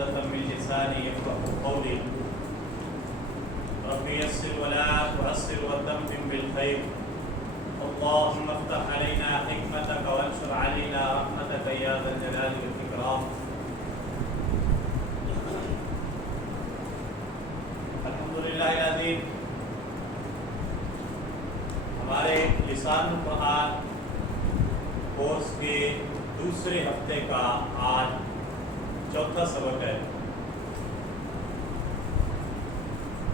عقدة من لساني يفقهوا قولي رب يسر ولا تعسر وتمم بالخير اللهم افتح علينا حكمتك وانشر علينا رحمتك يا ذا الجلال والإكرام. الحمدللہ العظیم. ہمارے لسان القرآن کورس کے دوسرے ہفتے کا آج چوتھا سبق ہے.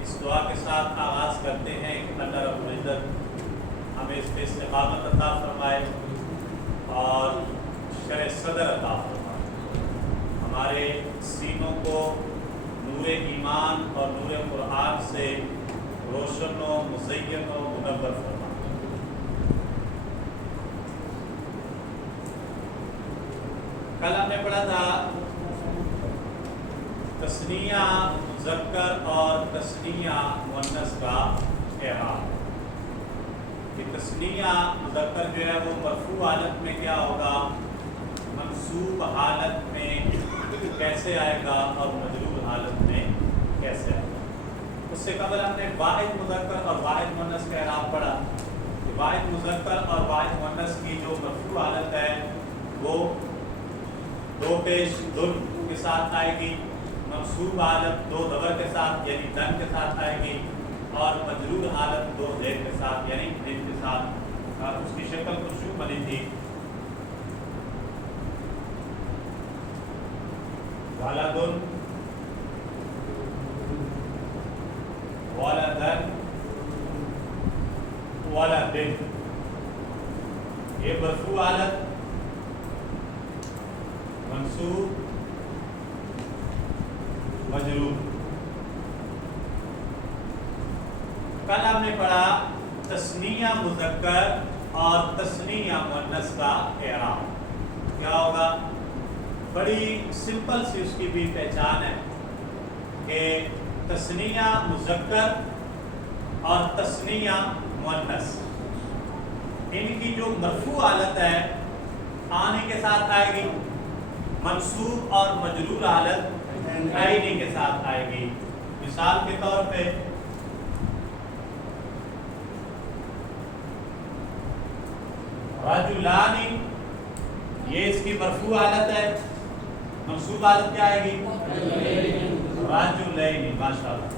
اس دعا کے ساتھ آغاز کرتے ہیں کہ اللہ رب العزت ہمیں اس پہ استقامت عطا فرمائے اور شرح صدر عطا فرمائے. ہمارے سینوں کو نور ایمان اور نور قرآن سے روشن و مزین و منور فرمائے. کل ہم نے پڑھا تھا تثنیہ مذکر اور تثنیہ مؤنث کا اعراب. کہ تثنیہ مذکر جو ہے وہ مرفوع حالت میں کیا ہوگا، منصوب حالت میں کیسے آئے گا اور مجرور حالت میں کیسے آئے گا. اس سے قبل ہم نے واحد مذکر اور واحد مؤنث کا اعراب پڑھا. کہ واحد مذکر اور واحد مؤنث کی جو مرفوع حالت ہے وہ دو پیش دن کے ساتھ آئے گی، منصوب حالت دو زبر کے ساتھ یعنی دن کے ساتھ آئے گی، اور مجرور حالت دو زیر کے ساتھ یعنی دن کے ساتھ. اس کی شکل کچھ یوں بنی تھی، ولدن ولدن ولدن. یہ مرفوع حالت، منصوب، مجرور. کل ہم نے پڑھا تثنیہ مذکر اور تثنیہ مؤنث کا اعراب کیا ہوگا. بڑی سمپل سی اس کی بھی پہچان ہے کہ تثنیہ مذکر اور تثنیہ مؤنث ان کی جو مرفوع حالت ہے آنے کے ساتھ آئے گی، منصوب اور مجرور حالت آئینی کے ساتھ آئے گی. مثال کے طور پہ رجلانی، یہ اس کی مرفوع حالت ہے. منصوب حالت کیا آئے گی، رجلین. ماشاءاللہ.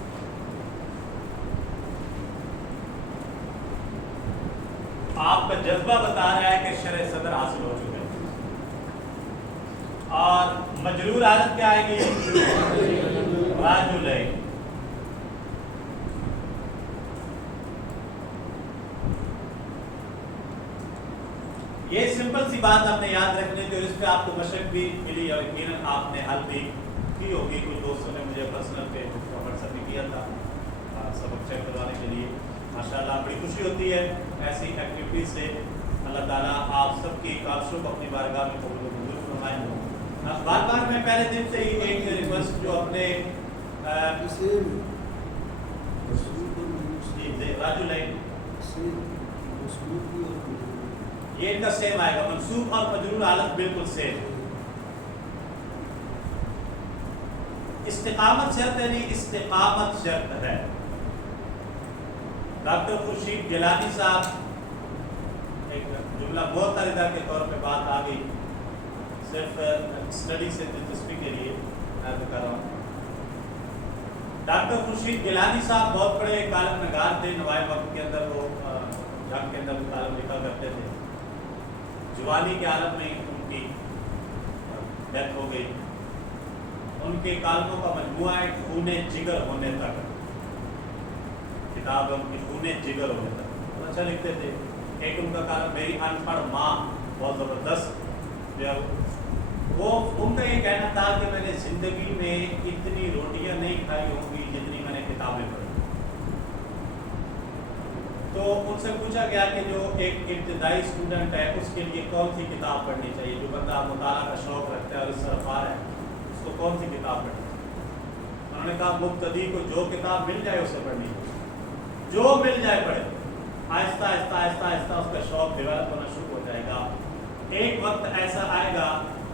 آپ کا جذبہ بتا رہا ہے کہ شرح صدر حاصل ہو چکے. اور مجرور حالت کیا آئے گی، رجلین. یہ سمپل سی بات آپ نے یاد رکھنی تھی اور اس پہ آپ کو مشق بھی ملی اور یقیناً آپ نے حل بھی کی ہوگی. کچھ دوستوں نے مجھے پرسنل پہ واٹس ایپ بھی کیا تھا سبق چیک کروانے کے لیے. ماشاءاللہ بڑی خوشی ہوتی ہے ایسی ایکٹیویٹیز سے. اللہ تعالیٰ آپ سب کی کاوشوں کو اپنی بارگاہ میں قبول و منظور فرمائیں. بار بار میں پہلے دن سے ہی ایک ریکویسٹ جو اپنے رجلین یہ ان کا سیم آئے گا، منصوب اور مجرور حالت بالکل سیم. استقامت شرط ہے نہیں، استقامت شرط ہے. ڈاکٹر خورشید گیلانی صاحب ایک جملہ بہت علیحدہ کے طور پہ بات آ گئی، صرف اسٹڈی سے دلچسپی کے لیے عرض کر رہا ہوں. ڈاکٹر خورشید گیلانی صاحب بہت بڑے کالم نگار تھے. نوائے وقت کے اندر وہ جنگ کے اندر کالم لکھا کرتے تھے. جوانی کے عالم میں ان کی ڈیتھ ہو گئی. ان کے کالموں کا مجموعہ ہے خون جگر ہونے تک. کتاب ان کی خون جگر ہونے تک. بہت اچھا لکھتے تھے. ایک ان کا کالم میری ان پڑھ ماں، بہت زبردست. وہ ان کا یہ کہنا تھا کہ میں نے زندگی میں اتنی روٹیاں نہیں کھائی ہوں گی جتنی میں نے کتابیں پڑھی. تو ان سے پوچھا گیا کہ جو ایک ابتدائی اسٹوڈنٹ ہے اس کے لیے کون سی کتاب پڑھنی چاہیے. جو بندہ مطالعہ کا شوق رکھتا ہے اور اس طرف آ رہا ہے اس کو کون سی کتاب پڑھنی چاہیے. انہوں نے کہا مبتدی کو جو کتاب مل جائے اسے پڑھنی چاہیے، جو مل جائے پڑھے. آہستہ آہستہ آہستہ آہستہ اس کا شوق ڈیولپ ہونا شروع ہو جائے گا. ایک وقت ایسا آئے گا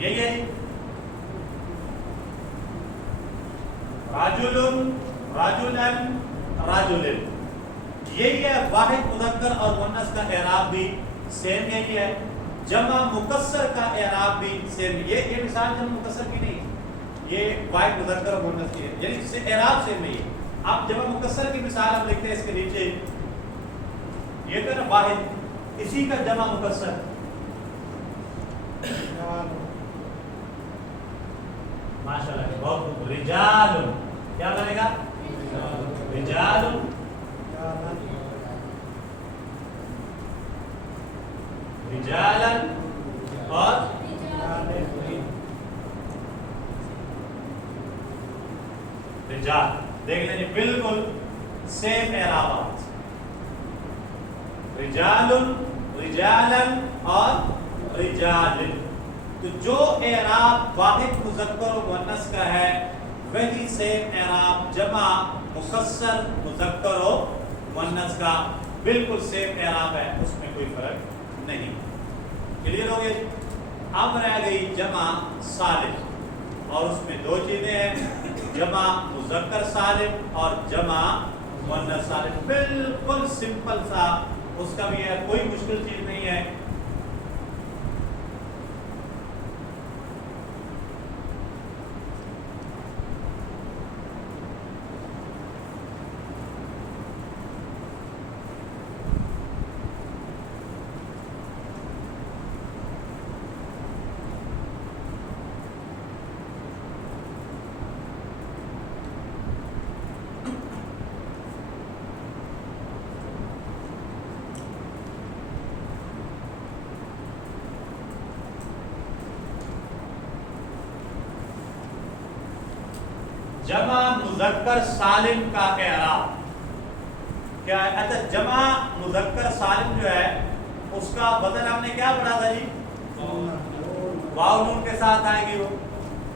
یہی ہے راجلن راجلن راجلن، یہی ہے واحد مذکر اور مؤنث کا اعراب بھی سیم یہی ہے. جمع مکسر کا اعراب بھی سیم. یہ مثال جمع مکسر کی نہیں، یہ واحد مذکر اور مؤنث کی ہے، یعنی اس سے اعراب سیم نہیں ہے. اب جمع مکسر کی مثال ہم لکھتے ہیں اس کے نیچے، یہ تو نا واحد، اسی کا جمع مکسر ماشاءاللہ بہت خوب. رجال کیا بنے گا؟ رجال رجالا اور رجال. دیکھ لیجیے بالکل سیم اعرابات، رجال رجالا اور رجال. تو جو اعراب واحد مذکر و مؤنث کا ہے وہی سیم اعراب جمع مکسر مذکر و مؤنث کا بالکل سیم اعراب ہے، اس میں کوئی فرق نہیں. کلیئر ہو گئے؟ اب رہ گئی جمع سالم، اور اس میں دو چیزیں ہیں، جمع مذکر سالم اور جمع مؤنث سالم. بالکل سمپل سا اس کا بھی ہے، کوئی مشکل چیز نہیں ہے. جمع مذکر سالم کا اعراب کیا ہے؟ اچھا جمع مذکر سالم جو ہے اس کا بدل ہم نے کیا پڑھا تھا جی؟ واو نون کے ساتھ آئے گی وہ.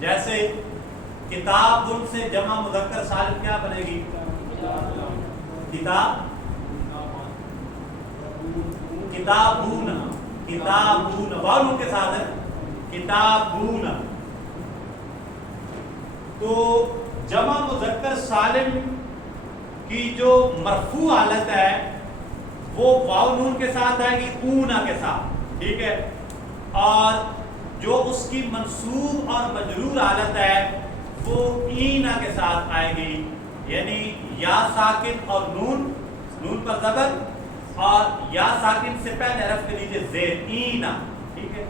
جیسے کتاب ان سے جمع مذکر سالم کیا بنے گی؟ کتاب کتابون، کتابون واو نون کے ساتھ ہے کتابون. تو جمع مذکر سالم کی جو مرفوع حالت ہے وہ واو نون کے ساتھ آئے گی اونا کے ساتھ، ٹھیک ہے. اور جو اس کی منصوب اور مجرور حالت ہے وہ اینا کے ساتھ آئے گی، یعنی یا ساکن اور نون، نون پر زبر اور یا ساکن سے پہلے حرف کے نیچے زیر، اینا، ٹھیک ہے.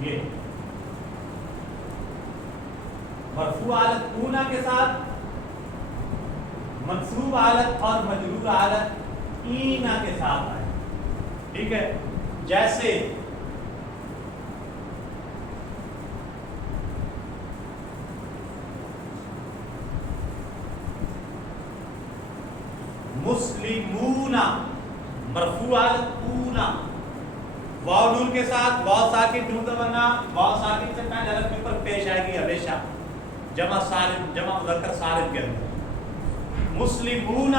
یہ مرفوع حالت اونا کے ساتھ، منصوب حالت اور مجرور حالت اینا کے ساتھ آئے، ٹھیک ہے. جیسے مسلمون، مرفوع حالت اونا، واو نون کے ساتھ، واو ساکن نون زبرنا، واو ساکن سے پہلے حرف کے اوپر پیش آئے گی ہمیشہ جمع سالم، جمع مذکر سالم کے اندر. مسلمون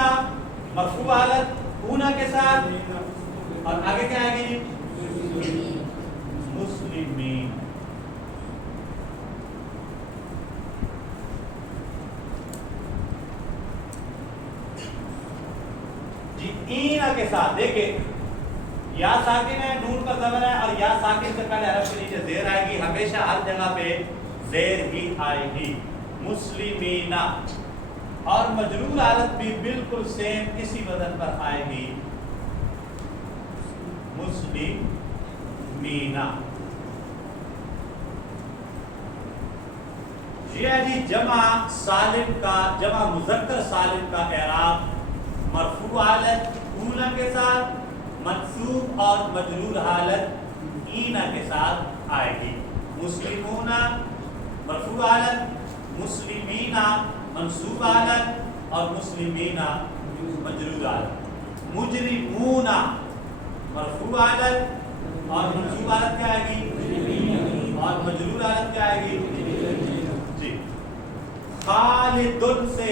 مرفوع حالت اونا کے ساتھ، اور آگے کیا آئے گی؟ مسلمین. جی اینا کے ساتھ دیکھیں یا ساکن ہے، نون پر زبر ہے، اور یا ساکن سے پہلے حرف کے نیچے زیر آئے گی، ہمیشہ ہر جگہ پہ زیر ہی آئے گی. مسلمین، اور مجرور حالت بھی بالکل سیم اسی وزن پر آئے گی، مسلمین. یہ ہے جی جمع سالم کا، جمع مذکر سالم کا اعراب. مرفوع حالت اونا کے ساتھ، منصوب اور مجرور حالت اینا کے ساتھ آئے گی. مسلمون مرفوع حالت، مسلمین منصوب حالت اور مسلمینا مجرور حالت. مجرمونا مرفوع حالت اور منصوب حالت کیا آئے گی اور مجرور حالت کیا آئے گی جی. خالدن سے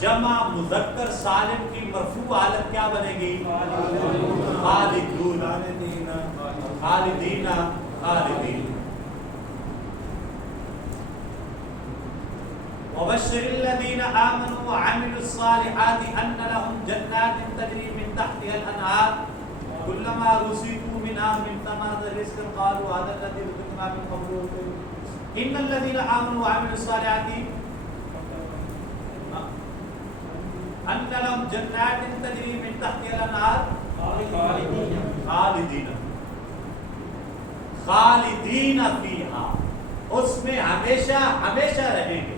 جمع مذکر سالم کی مرفوع حالت کیا بنے گی خالدون خالدین خالدین. وبشر الذين آمنوا وعملوا الصالحات أن لهم جنات تجري من تحتها الأنهار كلما رزقوا منها من ثمرة رزقا قالوا هذا الذي رزقنا من قبل إن الذين آمنوا وعملوا الصالحات أن لهم جنات تجري من تحتها الأنهار خالدین فیہا اس میں ہمیشہ ہمیشہ رہیں گے.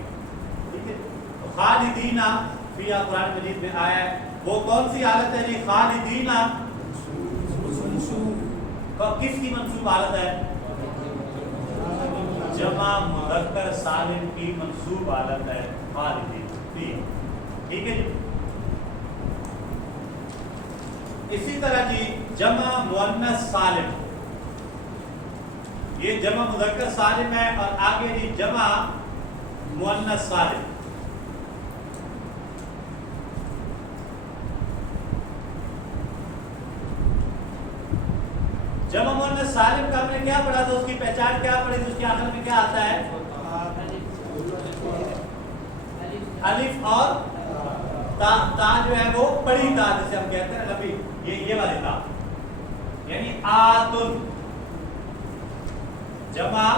خالدین فیہا قرآن مجید میں آیا ہے. وہ کون سی حالت ہے جی خالدین کس کی منصوب حالت ہے جمع مذکر سالم کی منصوب حالت ہے خالدین فیہا. ٹھیک ہے جی. اسی طرح جی جمع مؤنث سالم یہ جمع مذکر سالم ہے اور آگے جی جمع مؤنث سالم. جمع مؤنث سالم کا ہم نے کیا پڑھا تھا اس کی پہچان کیا پڑھی تھی اس کے آخر میں کیا آتا ہے الف اور تا جو ہے وہ بڑی تا جسے ہم کہتے ہیں لبی یہ والی تا یعنی آتن. جمع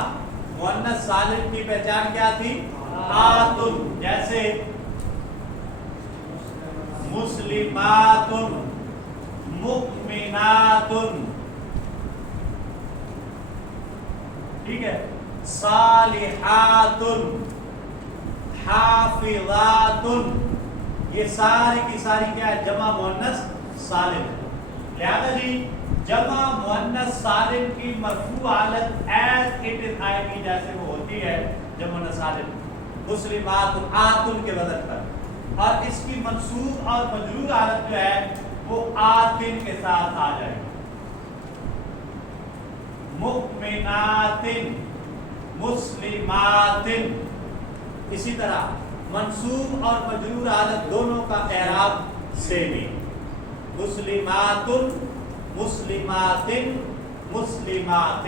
مؤنث سالم کی پہچان کیا تھی آتن. جیسے مسلمات مؤمنات ٹھیک ہے صالحات حافظات یہ ساری کی ساری کیا ہے جمع مؤنث سالم. لہذا جی جمع مؤنث سالم کی مرفوع حالت ایز اٹ از آئے گی جیسے وہ ہوتی ہے جمع مؤنث سالم مسلمات آتن کے وزن پر اور اس کی منصوب اور مجرور حالت جو ہے وہ آتن کے ساتھ آ جائے گی. مؤمنات مسلمات. اسی طرح منصوب اور مجرور حالت دونوں کا اعراب سیم ہی مسلمات مسلمات مسلمات.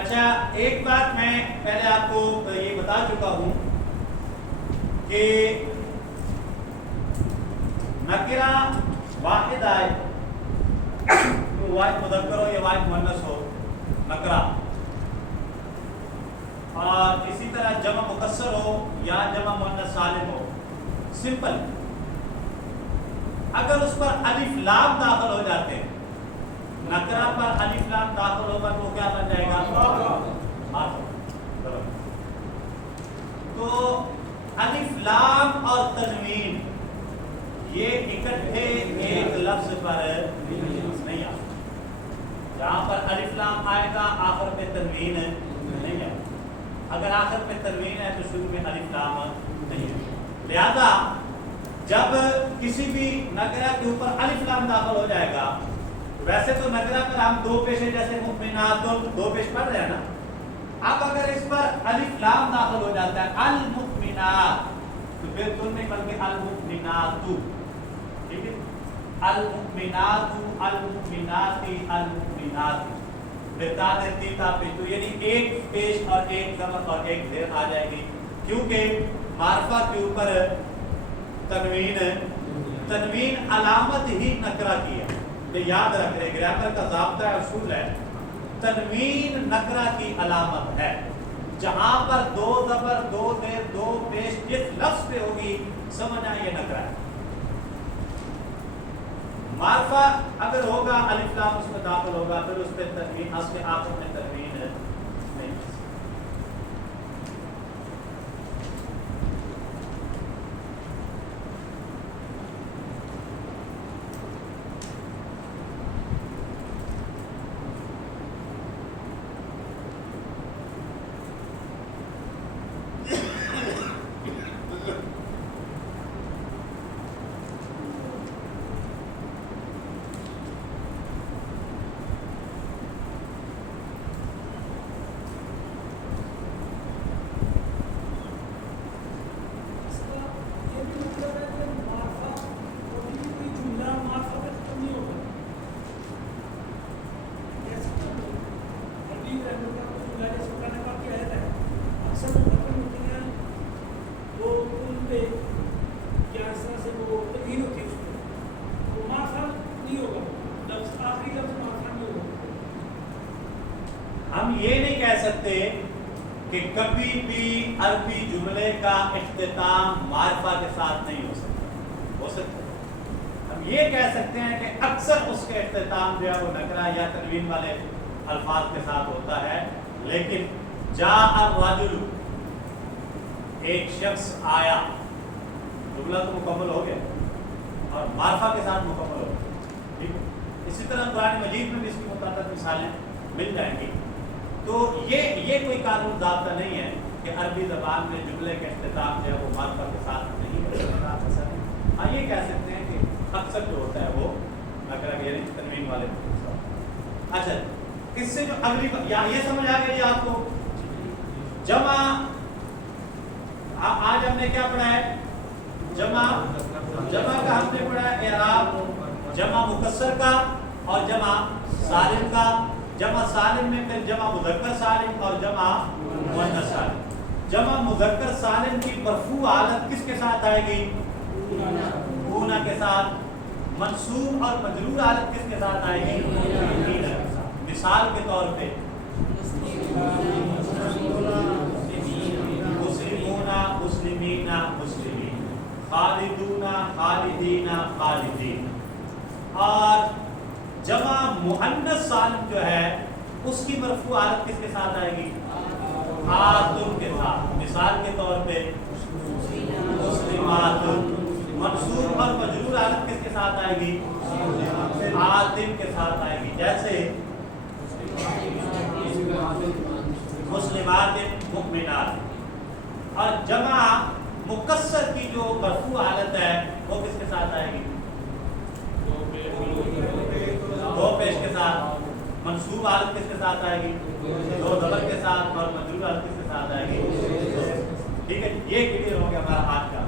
اچھا ایک بات میں پہلے آپ کو یہ بتا چکا ہوں کہ نکرہ واحد آئے تو واحد مذکر ہو یا واحد مؤنث ہو نکرہ اور اسی طرح جمع مکسر ہو یا جمع مؤنث سالم ہو سمپل اگر اس پر الف لام داخل ہو جاتے ہیں نکرہ پر الف لام داخل ہوگا تو کیا بن جائے گا تو الف لام اور تنوین یہ اکٹھے ایک لفظ پر نہیں آتے. جہاں پر الف لام آئے گا آخر پہ تنوین نہیں آئے گا. اگر آخر پہ تنوین ہے تو شروع میں الف لام نہیں ہے. لہذا جب کسی بھی نکرہ کے اوپر الف لام داخل ہو جائے گا، ویسے تو نکرہ پر ہم دو پیشیں جیسے مؤمنات دو پیش پڑھ رہے ہیں نا، اب اگر اس پر الف لام داخل ہو جاتا ہے المؤمنات تو پھر تم نے بلکہ المؤمنات، ٹھیک ہے، المؤمنات المؤمناتی المؤمنات بتا دیتی تھا پہ، تو یعنی ایک پیش اور ایک ضمیر اور ایک زیر آ جائے گی، کیونکہ معرفہ کے اوپر تنوین علامت ہی نکرہ کی ہے، یہ یاد رکھ رہے، گرامر کا ضابطہ ہے، اصول ہے، تنوین نکرہ کی علامت ہے، جہاں پر دو زبر دو زیر دو پیش جس لفظ پہ ہوگی سمجھنا یہ نکرہ ہے۔ معرفہ اگر ہوگا الف لام اس میں داخل ہوگا، پھر اس پہ تنوین، اس کے آخر میں تنوین نہیں۔ ہم یہ نہیں کہہ سکتے کہ کبھی بھی عربی جملے کا اختتام معرفہ کے ساتھ نہیں ہو سکتا، ہو سکتا ہے۔ ہم یہ کہہ سکتے ہیں کہ اکثر اس کے اختتام جو ہے وہ نکرہ یا تنوین والے الفاظ کے ساتھ ہوتا ہے، لیکن جاء الرجل، ایک شخص آیا، جملہ تو مکمل ہو گیا اور معرفہ کے ساتھ مکمل ہو گیا، ٹھیک ہے۔ اسی طرح قرآن مجید میں بھی اس کی متعدد مثالیں مل جائیں گی۔ تو یہ کوئی قانون ضابطہ نہیں ہے کہ عربی زبان میں جملے کا اختتام جو ہے وہ معرفہ کے ساتھ نہیں ہے۔ ہاں یہ کہہ سکتے ہیں کہ اکثر جو ہوتا ہے وہ نکرہ یعنی تنوین والے۔ اچھا، اس سے جو اگلی یہ سمجھ آ گئی آپ کو جمع، آج ہم نے کیا پڑھا ہے؟ جمع کا ہم نے پڑھا ہے اعراب، جمع مکسر کا اور جمع سالم کا۔ جمع سالم میں پھر جمع مذکر سالم اور جمع مؤنث سالم۔ جمع مذکر سالم کی مرفوع حالت کس کے ساتھ آئے گی؟ اونا کے ساتھ۔ منصوب اور مجرور حالت کس کے ساتھ آئے گی؟ مثال کے طور پہ مسلمون مسلمین مسلمین، خالدون خالدین خالدین۔ اور جمع مؤنث سالم جو ہے اس کی مرفوع حالت کس کے ساتھ آئے گی؟ آتم کے ساتھ۔ مثال کے طور پہ مسلمات۔ منصوب اور مجرور حالت کس کے ساتھ آئے گی؟ آتم کے ساتھ آئے گی، جیسے مسلمات مؤمنات۔ اور جمع مکسر کی جو مرفوع حالت ہے وہ کس کے ساتھ آئے گی؟ دو پیش کے ساتھ۔ منصوب حالت کس کے ساتھ آئے گی؟ دو زبر کے ساتھ، اور مجرور حالت کس کے ساتھ آئے گی؟ ٹھیک ہے، یہ کلیئر ہو گیا ہمارا آج کا۔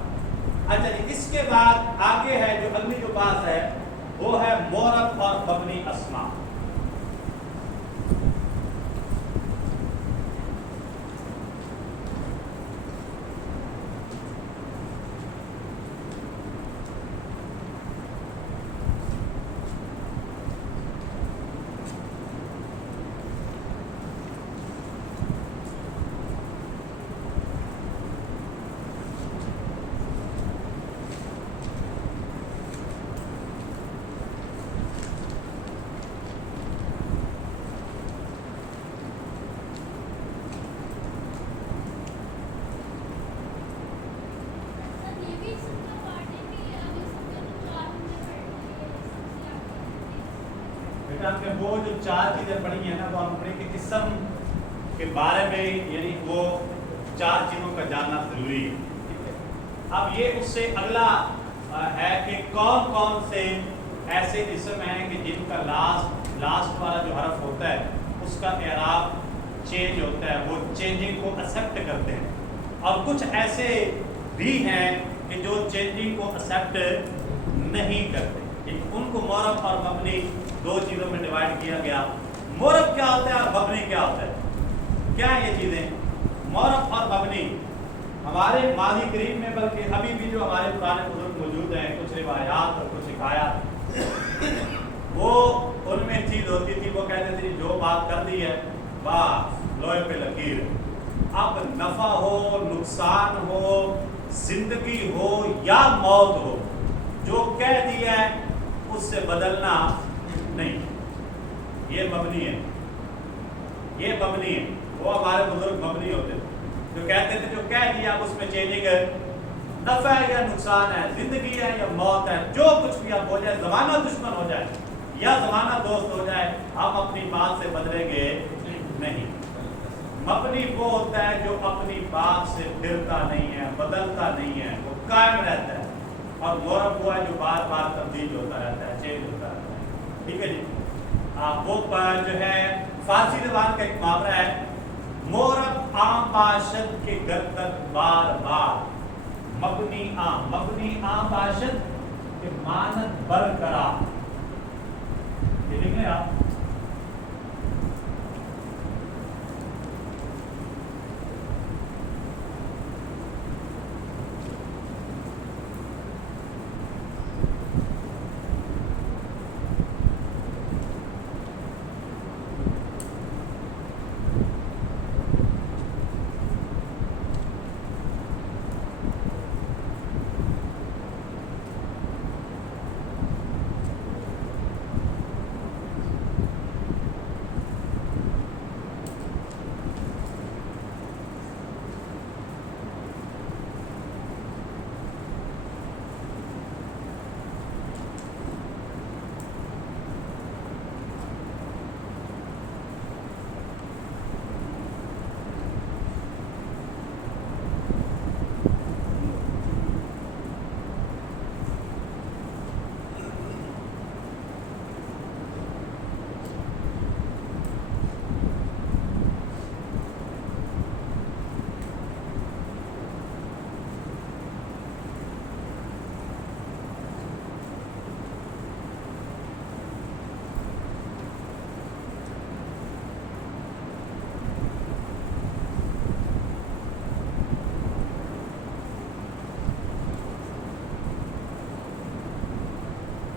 اچھا جی، اس کے بعد آگے ہے جو اگلی جو بات ہے وہ ہے معرب اور مبنی اسماء۔ وہ جو چار چیزیں پڑھی ہیں نا، وہ ہم پڑھیں کہ اسم کے بارے میں یعنی وہ چار چیزوں کا جاننا ضروری ہے۔ اب یہ اس سے اگلا ہے کہ کون کون سے ایسے اسم ہیں کہ جن کا لاسٹ والا جو حرف ہوتا ہے اس کا اعراب چینج ہوتا ہے، وہ چینجنگ کو ایکسیپٹ کرتے ہیں، اور کچھ ایسے بھی ہیں کہ جو چینجنگ کو ایکسیپٹ نہیں کرتے۔ ان کو معرب اور مبنی دو چیزوں میں ڈیوائڈ کیا گیا۔ معرب کیا ہوتا ہے اور مبنی کیا ہوتا ہے؟ کیا ہیں یہ چیزیں؟ معرب اور مبنی ہمارے ماضی قریب میں، بلکہ ابھی بھی جو ہمارے پرانے بزرگ موجود ہیں، کچھ روایات اور کچھ حکایات، وہ ان میں چیز ہوتی تھی، وہ کہتے تھے جو بات کر دی ہے بس لوہے پہ لکیر، اب نفع ہو، نقصان ہو، زندگی ہو یا موت ہو، جو کہہ دیا ہے اس سے بدلنا نہیں۔ یہ مبنی ہے، یہ مبنی ہے۔ وہ ہمارے بزرگ مبنی ہوتے تھے جو کہتے تھے جو کہہ دیا اب اس میں چینجنگ ہے، نفع ہے یا نقصان ہے، زندگی ہے یا موت ہے، جو کچھ بھی اب ہو جائے، زمانہ دشمن ہو جائے یا زمانہ دوست ہو جائے، ہم اپنی بات سے بدلیں گے نہیں۔ مبنی وہ ہوتا ہے جو اپنی بات سے پھرتا نہیں ہے، بدلتا نہیں ہے، وہ قائم رہتا ہے، اور معرب وہ ہے جو بار بار تبدیل ہوتا رہتا ہے، چینج ہوتا رہتا ہے۔ ٹھیک ہے جی، وہ جو ہے فارسی زبان کا ایک محاورہ ہے، معرب عام باشد کے گردک بار بار، مبنی عام باشد کے مانت برقرار۔ یہ لکھ لیں آپ۔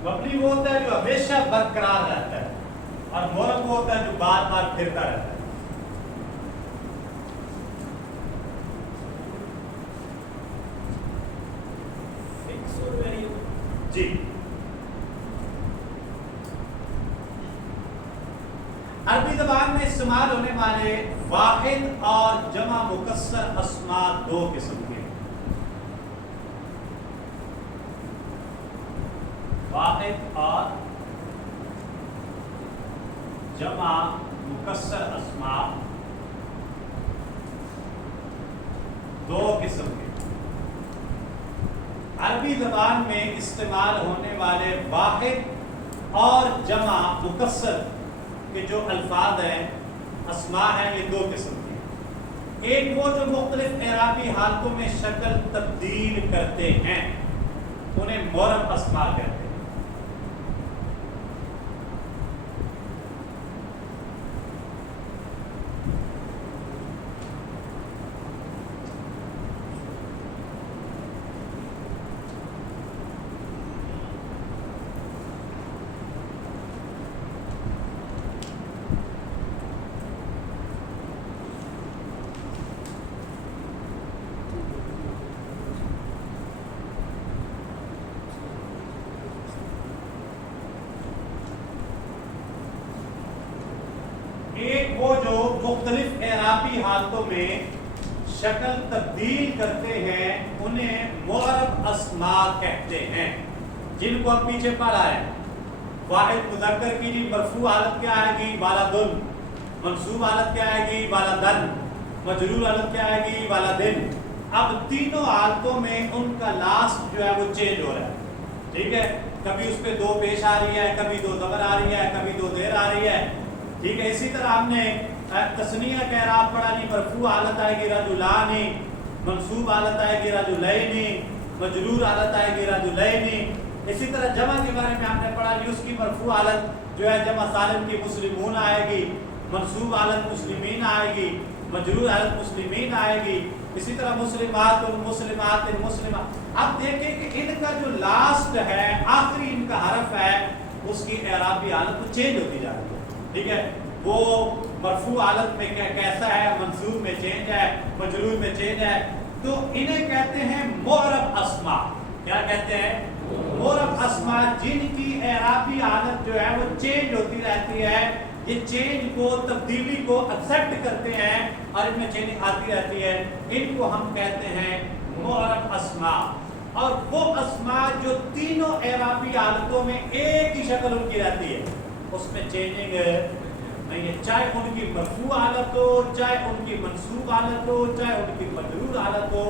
مبنی وہ ہوتا ہے جو ہمیشہ برقرار رہتا ہے، اور معرب وہ ہوتا ہے جو بار بار پھرتا رہتا ہے۔ جی، عربی زبان میں استعمال ہونے والے واحد اور جمع مکسر اسماء دو قسم کے، واحد اور جمع مکسر اسماء دو قسم کے۔ عربی زبان میں استعمال ہونے والے واحد اور جمع مکسر کے جو الفاظ ہیں، اسماء ہیں، یہ دو قسم کے۔ ایک وہ جو مختلف اعرابی حالتوں میں شکل تبدیل کرتے ہیں، انہیں معرب اسماء کہتے ہیں۔ ایک وہ جو مختلف اعرابی حالتوں میں شکل تبدیل کرتے ہیں، انہیں معرب اسماء کہتے ہیں، جن کو ہم پیچھے پڑھا ہے۔ واحد مذکر کی جی مرفوع حالت کیا آئے گی؟ بالادن۔ منصوب حالت کیا آئے گی؟ بالادن۔ مجرور حالت کیا آئے گی؟ بالادن۔ اب تینوں حالتوں میں ان کا لاسٹ جو ہے وہ چینج ہو رہا ہے۔ ٹھیک ہے، کبھی اس پہ دو پیش آ رہی ہے، کبھی دو زبر آ رہی ہے، کبھی دو زیر آ رہی ہے، ٹھیک ہے۔ اسی طرح ہم نے تثنیہ کا اعراب پڑھا نہیں، مرفوع حالت آئے گی رجلانی، منصوب حالت آئے گی رجلینی، مجرور حالت آئے گی رجلینی۔ اسی طرح جمع کے بارے میں ہم نے پڑھا نہیں، اس کی مرفوع حالت جو ہے جمع سالم کی مسلمون آئے گی، منصوب حالت مسلمین آئے گی، مجرور حالت مسلمین آئے گی۔ اسی طرح مسلمات مسلمات مسلمات۔ اب دیکھیں کہ ان کا جو لاسٹ ہے، آخری ان کا حرف ہے، اس کی اعرابی حالت تو چینج ہوتی جا رہی ہے، ٹھیک ہے۔ وہ مرفوع حالت میں کیسا ہے، منصوب میں چینج ہے، مجرور میں چینج ہے، تو انہیں کہتے ہیں معرب اسماء۔ کیا کہتے ہیں؟ معرب اسماء، جن کی اعرابی حالت جو ہے وہ چینج ہوتی رہتی ہے، یہ چینج کو، تبدیلی کو ایکسپٹ کرتے ہیں اور ان میں چینج آتی رہتی ہے، ان کو ہم کہتے ہیں معرب اسماء۔ اور وہ اسماء جو تینوں اعرابی حالتوں میں ایک ہی شکل ان کی رہتی ہے، اس میں چینجنگ نہیں ہے، چاہے ان کی مرفوع حالت ہو، چاہے ان کی منصوب حالت ہو، چاہے ان کی مجرور حالت ہو،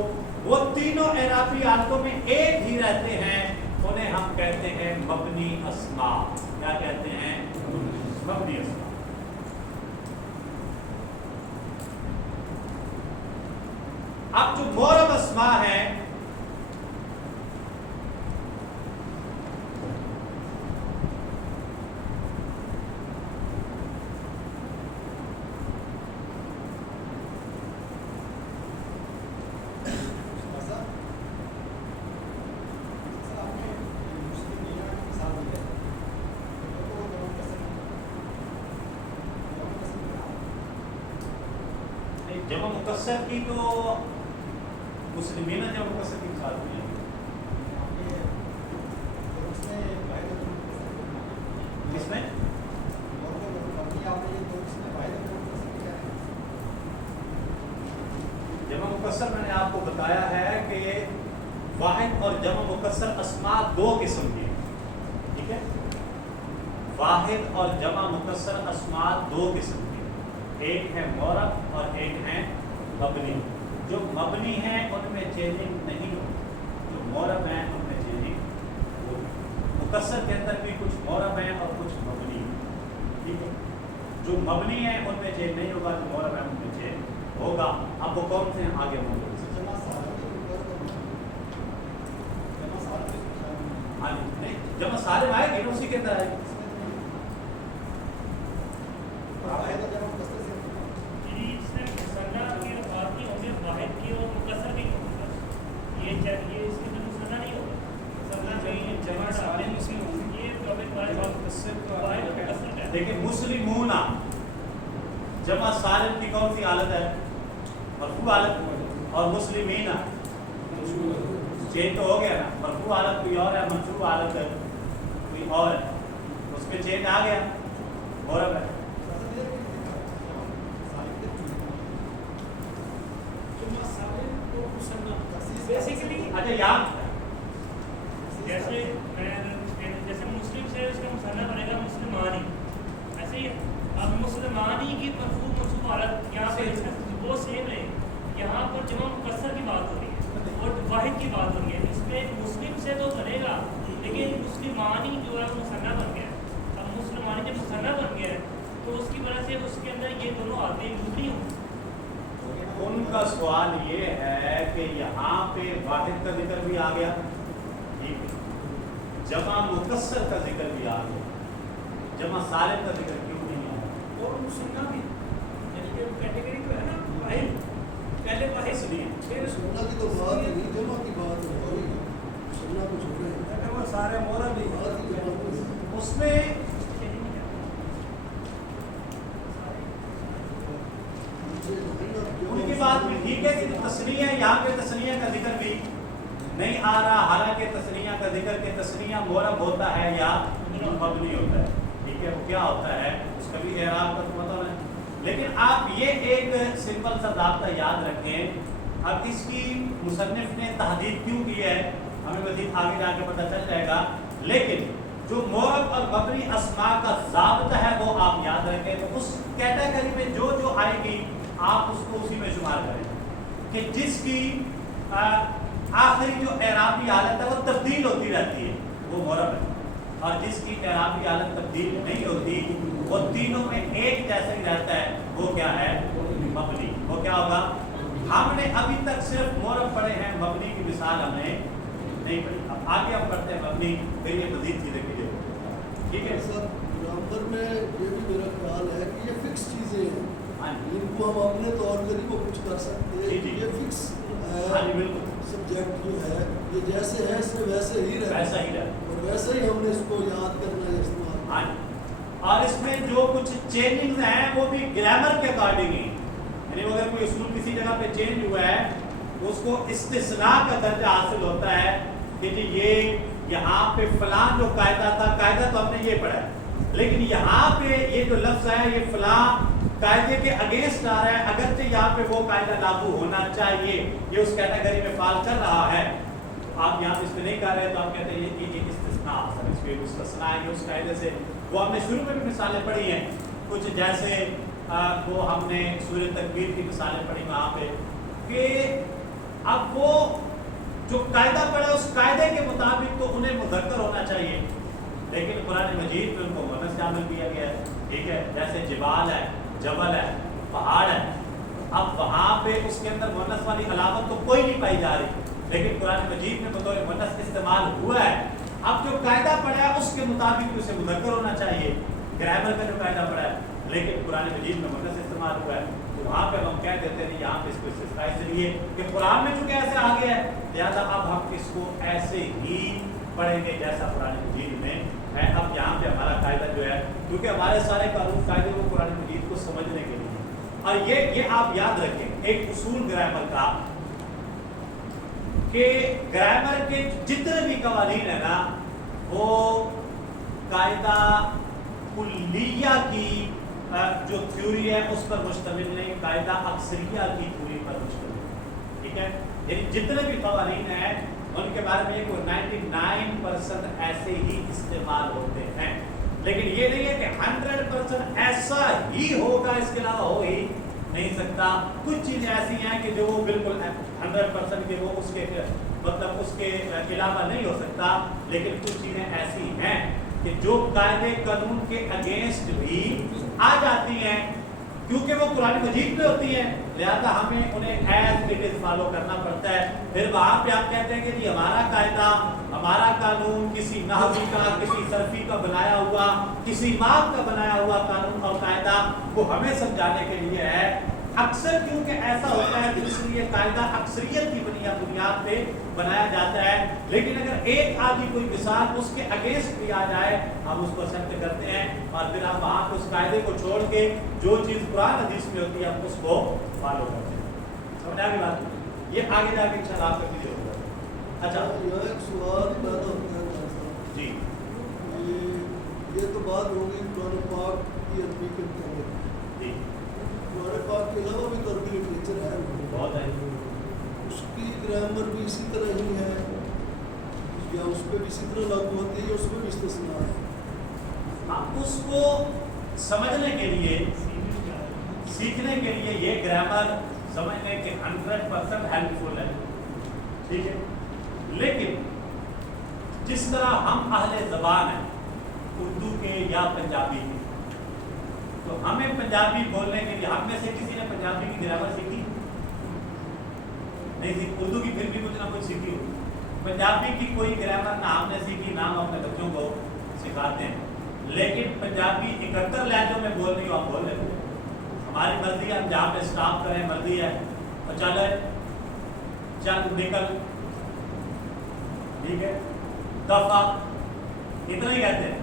وہ تینوں اعرابی حالتوں میں ایک ہی رہتے ہیں، انہیں ہم کہتے ہیں مبنی اسماء۔ کیا کہتے ہیں؟ مبنی اسماء۔ اب جو معرب اسماء ہیں، جمع مکسر کی تو مسلمین جمع مکسر کی مثال ہوئی ہے، کس میں؟ جمع مکسر میں نے آپ کو بتایا ہے کہ واحد اور جمع مکسر اسماء دو قسم کی ہیں، ٹھیک ہے۔ واحد اور جمع مکسر اسماء دو قسم کی ہیں، ایک ہے معرب اور ایک ہے مبنی۔ جو مبنی ہیں ان میں چینجنگ نہیں ہوتی، جو معرب ہیں ان میں چینجنگ ہوتی۔ مکسر کے اندر بھی کچھ معرب ہیں اور کچھ مبنی، ٹھیک ہے۔ جو مبنی ہیں ان میں چینج نہیں ہوگا، جو معرب ہیں ان میں چینج ہوگا۔ اب وہ کون سے ہیں آگے موجود؟ ہاں نہیں، جمع سالم آئے گی نا، اسی کے اندر آئے گی۔ دیکھیں مسلمون جمع سالم کی کون سی حالت ہے؟ مرفوع حالت، اور مسلمین چینج تو ہو گیا نا، مرفوع حالت کوئی اور ہے، منصوب حالت کوئی اور ہے، اس میں چینج آ گیا، معرب ہے۔ اچھا یہاں جیسے مسلم سے اس کا مثنیٰ بنے گا مسلمانی، ایسے ہی اب مسلمانی کی مرفوع منصوب حالت یہاں پہ وہ سیم ہے، یہاں پر جمع مکسر کی بات ہو رہی ہے اور واحد کی بات ہو رہی ہے، اس میں مسلم سے تو بنے گا لیکن مسلمانی جو ہے وہ مثنیٰ بن گیا ہے۔ اب مسلمانی جب مثنیٰ بن گیا ہے تو اس کی وجہ سے اس کے اندر یہ دونوں آتے نہیں ہوں۔ ان کا سوال یہ ہے کہ یہاں پہ واحد کا ذکر بھی آ گیا، ٹھیک ہے، جمع مکسر کا ذکر بھی آ گیا، جمع سالم کا ذکر کیوں نہیں آیا؟ اور مسنہ بھی یعنی کہ کیٹیگری تو ہے نا، واحد پہلے واحد اس لیے پھر سننا کی تو بات ہی نہیں، جمع کی بات ہو رہی ہے، سننا کو چھوڑے اگر وہ سارے مورا بھی بات ہی جمع کی ہے۔ اس میں ان کی بات بھی ٹھیک ہے کہ تسنیہ، یہاں پہ تسنیہ کا ذکر بھی نہیں آ رہا، حالانکہ تسنیہ کا ذکر کہ تسنیہ معرب ہوتا ہے یا مبنی ہوتا ہے، ٹھیک ہے، وہ کیا ہوتا ہے اس کا بھی اعراب کا مطلب ہے۔ لیکن آپ یہ ایک سمپل سا ضابطہ یاد رکھیں، اب اس کی مصنف نے تحدید کیوں کی ہے ہمیں مزید آگے جا کے پتہ چل جائے گا، لیکن جو معرب اور مبنی اسماء کا ضابطہ ہے وہ آپ یاد رکھیں، تو اس کیٹیگری میں جو جو آئے گی آپ اس کو اسی میں شمار کریں کہ جس کی آخری جو اعرابی حالت ہے وہ تبدیل ہوتی رہتی ہے، وہ معرب ہے، اور جس کی اعرابی حالت تبدیل نہیں ہوتی وہ تینوں میں ایک جیسا ہی رہتا ہے، وہ کیا ہے؟ مبنی۔ وہ کیا ہوگا؟ ہم نے ابھی تک صرف معرب پڑھے ہیں، مبنی کی مثال ہم نے نہیں پڑھی۔ اب آگے ہم پڑھتے ہیں مبنی، پھر یہ مزید چیزیں کیجیے، ٹھیک ہے؟ سر گرامر میں یہ بھی میرا خیال ہے کہ یہ فکس چیزیں ہیں، ہاں جی، ان کو ہم اپنے طور پر ہی وہ کچھ کر سکتے ہیں، جی جی، یہ فکس ہاں جی بالکل سبجیکٹ جو ہے یہ جیسے ہے اس میں ویسے ہی رہتا ویسا ہے، ہی رہتا اور ویسے ہی ہم نے اس کو یاد کرنا ہے، استعمال ہے، ہاں جی۔ اور اس میں جو کچھ چینجنگ ہیں وہ بھی گرامر کے اکارڈنگ ہی، یعنی اگر کوئی اصول کسی جگہ پہ چینج ہوا ہے تو اس کو استثناء کا درجہ حاصل ہوتا ہے کہ جی یہ یہاں پہ فلاں جو قاعدہ تھا، قاعدہ تو ہم نے یہ پڑھا ہے، لیکن یہاں پہ یہ جو لفظ ہے یہ فلاں قاعدے کے اگینسٹ آ رہا ہے، اگرچہ یہاں پہ وہ قاعدہ لاگو ہونا چاہیے، یہ اس کیٹیگری میں فال کر رہا ہے، آپ یہاں پہ اس پہ نہیں کر رہے تو آپ کہتے ہیں یہ استثناء، اس پہ استثناء ہے اس قاعدے سے۔ وہ ہم نے شروع میں بھی مثالیں پڑھی ہیں کچھ، جیسے وہ ہم نے سورہ تکویر کی مثالیں پڑھی وہاں پہ کہ اب وہ جو قاعدہ پڑھا اس قاعدے کے مطابق تو انہیں مذکر ہونا چاہیے، لیکن قرآن مجید میں ان کو مؤنث شامل کیا گیا ہے، ٹھیک ہے؟ جیسے جبال ہے، جبل ہے، پہاڑ ہے، اب وہاں پہ اس کے اندر مؤنث والی علامت تو کوئی نہیں پائی جا رہی، لیکن قرآن مجید میں بطور مؤنث استعمال ہوا ہے۔ اب جو قاعدہ پڑھا ہے اس کے مطابق اسے مذکر ہونا چاہیے، گرامر کا جو قاعدہ پڑھا ہے، لیکن قرآن مجید میں مؤنث استعمال ہوا ہے، تو وہاں پہ ہم کہہ دیتے ہیں یہاں پہ اس کو استثناء اس لیے کہ قرآن میں چونکہ ایسے آ گیا ہے، لہٰذا اب ہم اس کو ایسے ہی پڑھیں گے جیسا قرآن مجید میں ہے۔ اب یہاں پہ ہمارا قاعدہ جو ہے، کیونکہ ہمارے سارے قانون قاعدے وہ قرآن مجید کو سمجھنے کے لیے، اور یہ آپ یاد رکھیں ایک اصول گرامر کا کہ گرامر کے جتنے بھی قوانین ہیں نا وہ قاعدہ کلیہ کی جو تھیوری ہے اس پر مشتمل نہیں، قاعدہ اکثریہ کی تھیوری پر مشتمل ہے، ٹھیک ہے؟ یعنی جتنے بھی قوانین ہیں ان کے بارے میں 99% ایسے ہی استعمال ہوتے ہیں، لیکن یہ نہیں ہے کہ 100% ایسا ہی ہوگا، اس کے علاوہ ہو ہی نہیں سکتا۔ کچھ چیزیں ایسی ہیں کہ جو وہ بالکل 100% کے وہ اس کے مطلب اس کے علاوہ نہیں ہو سکتا، لیکن کچھ چیزیں ایسی ہیں کہ جو قاعدے قانون کے اگینسٹ بھی آ جاتی ہیں، کیونکہ وہ قرآن مجید میں ہوتی ہیں، لہذا ہمیں انہیں ایز اٹ از فالو کرنا پڑتا ہے۔ پھر وہاں پہ آپ کہتے ہیں کہ جی ہمارا قاعدہ، ہمارا قانون کسی نحوی کا، کسی صرفی کا بنایا ہوا، کسی ماپ کا بنایا ہوا قانون اور قاعدہ وہ ہمیں سمجھانے کے لیے ہے۔ اکثر کیونکہ ایسا ہوتا ہے کہ اس لیے قاعدہ اکثریت کی بنیاد پہ بنایا جاتا ہے، لیکن اگر ایک آدھی کوئی مثال اس کے اگینسٹ بھی آ جائے ہم اس کو ایکسپٹ کرتے ہیں، اور پھر ہم وہاں پہ اس قاعدے کو چھوڑ کے جو چیز قرآن حدیث میں ہوتی ہے ہم اس کو فالو کرتے ہیں۔ سمجھ آ گئی بات؟ یہ آگے جا کے انشاءاللہ آپ کا کلیئر ہوگا۔ اچھا یہاں ایک سوال پیدا ہوتا ہے ڈاکٹر صاحب، جی، یہ تو بات ہوگی قرآن پاک کی ادبی کے مطابق، جی قرآن پاک کے علاوہ بھی تو عربی لٹریچر ہے، بہت ہے، اس کی گرامر بھی اسی طرح ہی ہے یا اس پہ بھی اسی طرح لاگو ہوتی ہے یا اس میں بھی استثناء ہے؟ ہم اس کو سمجھنے کے لیے، سیکھنے کے لیے یہ گرامر سمجھنے کے 100% ہیلپ فل ہے، ٹھیک ہے؟ لیکن جس طرح ہم اہل زبان ہیں اردو کے یا پنجابی کے، تو ہمیں پنجابی بولنے کے لیے ہم میں سے کسی نے پنجابی کی گرامر سیکھی نہیں سیکھی، اردو کی پھر بھی کچھ نہ کچھ سیکھی ہو، پنجابی کی کوئی گرامر نہ ہم نے سیکھی نہ ہم اپنے بچوں کو سکھاتے ہیں، لیکن پنجابی 71 لہجوں میں بولنی ہو ہم بول لیتے ہیں، ہماری مرضی ہے، ہم جہاں پہ اسٹاپ کریں مرضی ہے، اور چلے چل نکل، ٹھیک ہے، دفعہ اتنا ہی کہتے ہیں،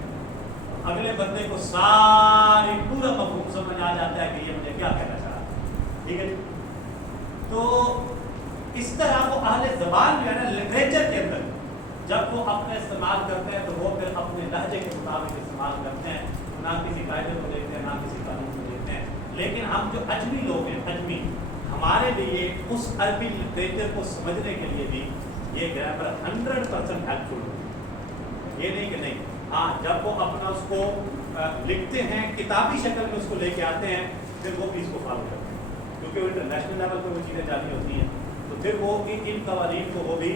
اگلے بندے کو ساری پورا مفہوم سمجھ آ جاتا ہے کہ یہ مجھے کیا کہنا چاہ رہا ہے، ٹھیک ہے۔ تو اس طرح وہ اہل زبان جو ہے نا لٹریچر کے اندر جب وہ اپنے استعمال کرتے ہیں تو وہ پھر اپنے لہجے کے مطابق استعمال کرتے ہیں، نہ کسی قاعدے کو دیکھتے ہیں نہ کسی قانون کو دیکھتے ہیں، لیکن ہم جو اجمی لوگ ہیں، اجمی، ہمارے لیے اس عربی لٹریچر کو سمجھنے کے لیے بھی یہ گرامر 100% ہیلپ فل ہے، یہ نہیں کہ نہیں، ہاں جب وہ اپنا اس کو لکھتے ہیں کتابی شکل میں اس کو لے کے آتے ہیں پھر وہ بھی اس کو فالو کرتے ہیں، کیونکہ وہ انٹرنیشنل لیول پہ وہ چیزیں جانی ہوتی ہیں، تو پھر وہ ان قوانین کو وہ بھی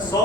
100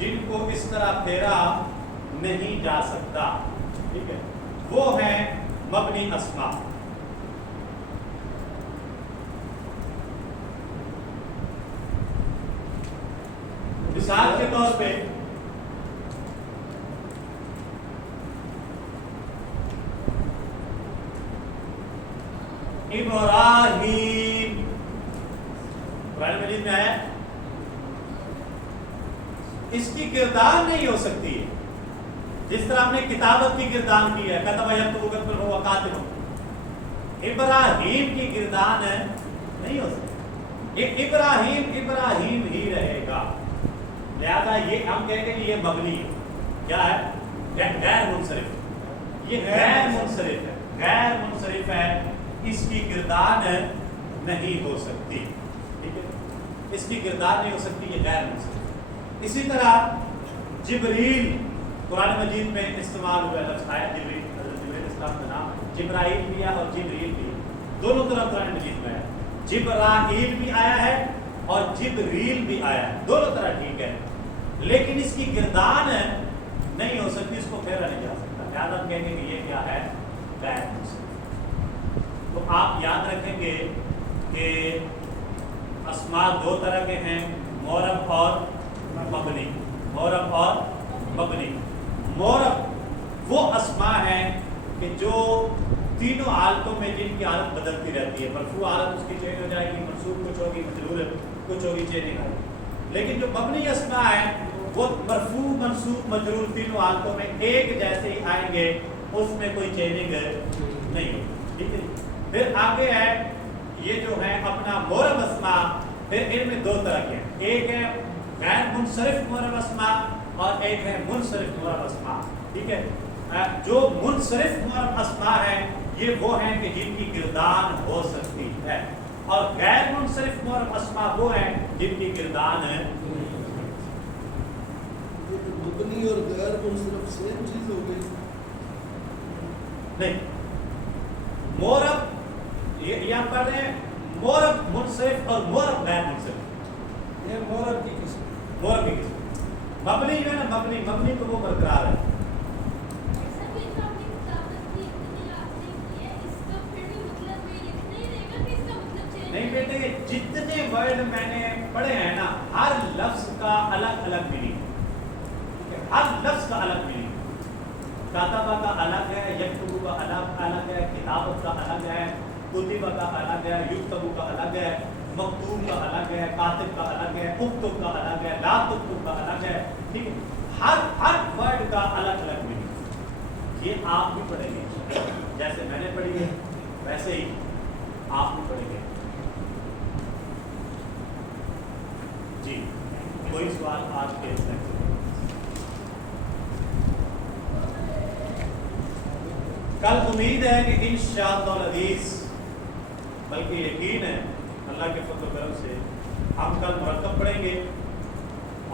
جن کو اس طرح پھیرا نہیں جا سکتا، ٹھیک ہے، وہ ہیں مبنی اسماء۔ مثال کے طور پہ ابراہیم، قرآن مجید میں ہے، اس کی گردان نہیں ہو سکتی ہے جس طرح ہم نے کتابت کی گردان کی ہے، کتب یکتب کتب ہوا کاتب۔ ابراہیم کی گردان نہیں ہو سکتی، یہ ابراہیم ابراہیم ہی رہے گا، لہذا یہ ہم کہیں گے کہ یہ مبنی ہے، کیا ہے؟ غیر منصرف، یہ غیر منصرف ہے، غیر منصرف ہے، اس کی گردان نہیں ہو سکتی، ٹھیک ہے، اس کی گردان نہیں ہو سکتی، یہ غیر منصرف۔ اسی طرح جبریل، قرآن مجید میں استعمال ہوا لفظ آیا جبریل، حضرت جبریل اسلام کا نام جبرائیل بھی ہے اور جبریل بھی، دونوں طرف قرآن مجید میں ہے، جبرائیل بھی آیا ہے اور جبریل بھی آیا ہے، دونوں طرح ٹھیک ہے، لیکن اس کی گردان نہیں ہو سکتی، اس کو پھیرا نہیں جا سکتا، لہٰذا ہم کہیں گے کہ یہ کیا ہے؟ غیر منصرف۔ تو آپ یاد رکھیں گے کہ اسماء دو طرح کے ہیں، معرب اور مبنی، معرب اور مبنی۔ معرب وہ اسماء ہیں کہ جو تینوں حالتوں میں جن کی حالت بدلتی رہتی ہے، مرفوع حالت اس کی چینج ہو جائے گی، منصوب کچھ ہوگی، مجرور کچھ ہوگی، چینج آئے گی، لیکن جو مبنی اسماء ہیں وہ مرفوع منصوب مجرور تینوں حالتوں میں ایک جیسے ہی آئیں گے، اس میں کوئی چینجنگ نہیں ہوگی، ٹھیک ہے۔ پھر آگے ہے یہ جو ہے اپنا معرب اسماء، پھر ان میں دو طرح کے ہیں، ایک ہے غیر منصرف معرب اسماء اور ایک ہے منصرف معرب اسماء، ٹھیک ہے۔ جو منصرف معرب اسماء ہیں یہ وہ ہیں کہ جن کی گردان ہو سکتی ہے، اور غیر منصرف معرب اسماء وہ ہیں جن کی گردان مبنی اور غیر منصرف سیم چیز ہو گئی نہیں۔ معرب یہاں پڑھ رہے ہیں معرب منصرف اور معرب غیر منصرف، یہ معرب کی قسم، معرب کی قسم، مبنی جو ہے نا مبنی تو وہ برقرار ہے۔ نہیں بیٹے جتنے ورڈ میں نے پڑھے ہیں نا ہر لفظ کا الگ الگ میننگ، ہر لفظ کا الگ میننگ، کاتبہ کا الگ ہے، یکتبو کا الگ ہے، کتابت کا الگ ہے، کتبہ کا الگ ہے، یکتبو کا الگ ہے، مکتوب کا الگ ہے، کاتب کا الگ ہے، اکتب کا الگ ہے، لا تکتب کا الگ ہے، ٹھیک ہے، ہر ورڈ کا الگ الگ میننگ، یہ آپ بھی پڑھیں گے، جیسے میں نے پڑھی ہے ویسے ہی آپ بھی پڑھیں گے۔ جی کوئی سوال آج کے کل امید ہے کہ انشاءاللہ العزیز، بلکہ یقین ہے اللہ کے فضل و کرم سے ہم کل مرتب پڑھیں گے،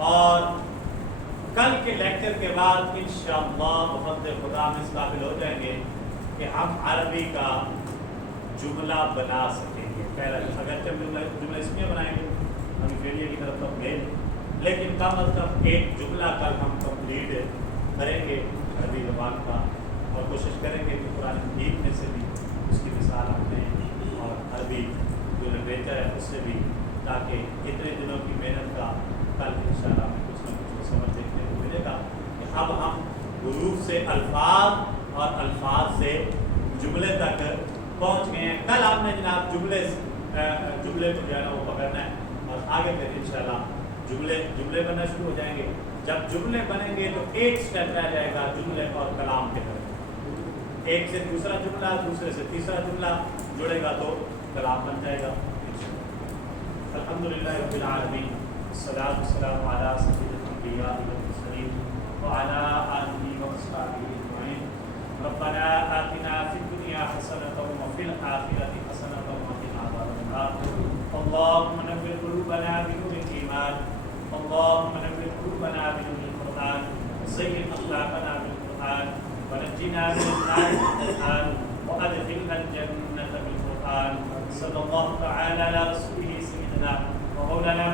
اور کل کے لیکچر کے بعد انشاءاللہ بفضل خدا ہم اس قابل ہو جائیں گے کہ ہم عربی کا جملہ بنا سکیں گے۔ پہلا اگرچہ جملہ اسمیہ بنائیں گے، ہم فعلیہ کی طرف تو گئے، لیکن کم از کم ایک جملہ کل ہم کمپلیٹ کریں گے عربی زبان کا، اور کوشش کریں گے کہ قرآن مجید میں سے بھی اس کی مثال ہم دیں، اور عربی جو لٹریچر ہے اس سے بھی، تاکہ اتنے دنوں کی محنت کا کل انشاءاللہ کچھ نہ کچھ سمجھ دیکھنے کو ملے گا کہ اب ہم حروف سے الفاظ اور الفاظ سے جملے تک پہنچ گئے ہیں۔ کل آپ نے جناب جملے کو جو ہے نا وہ پکڑنا ہے، اور آگے پھر انشاءاللہ جملے بننا شروع ہو جائیں گے۔ جب جملے بنیں گے تو ایک سٹیپ رہ جائے گا جملے اور کلام کے طرف، ایک سے دوسرا جملہ، دوسرے سے تیسرا جملہ جڑے گا تو کلام بن جائے گا۔ الحمدللہ رب العالمین، الصلاۃ والسلام علی سید الانبیاء والمرسلین وعلی آلہ واصحابہ اجمعین۔ ربنا آتنا فی الدنیا حسنۃ وفی الآخرۃ حسنۃ وقنا عذاب النار۔ اللهم نور قلوبنا بنور الإيمان، اللهم نور قلوبنا بنور القرآن، زين أخلاقنا بالقرآن، ونجنا من النار بالقرآن، وأدخلنا الجنة بالقرآن۔ صلى الله تعالى على رسوله سيدنا ومولانا